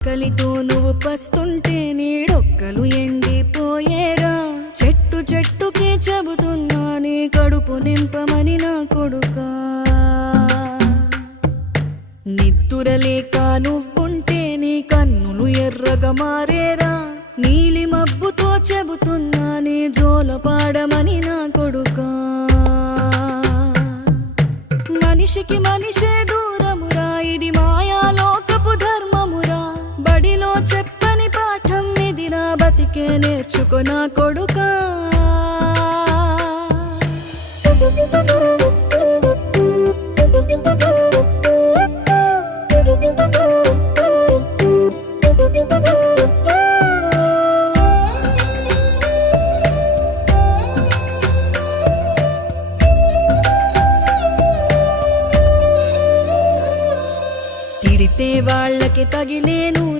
కలితో నువ్వు పస్తుంటే నీడొక్కలు ఎండిపోయేరా. చెట్టు చెట్టుకే చెబుతున్నా నీ కడుపు నింపమని నా కొడుకా. నిద్దురలేక నువ్వుంటే నీ కన్నులు ఎర్రగా మారేరా. నీలి మబ్బుతో చెబుతున్నా నీ జోల పాడమని నా కొడుకా. మనిషికి మనిషే దూరమురా, ఇది మాయాలోకపు ధర్మమురా. బడిలో చెప్పని పాఠం ఇదిరా, బతికే నేర్చుకో నా కొడుకా. తిడితే వాళ్ళకి తగిలేను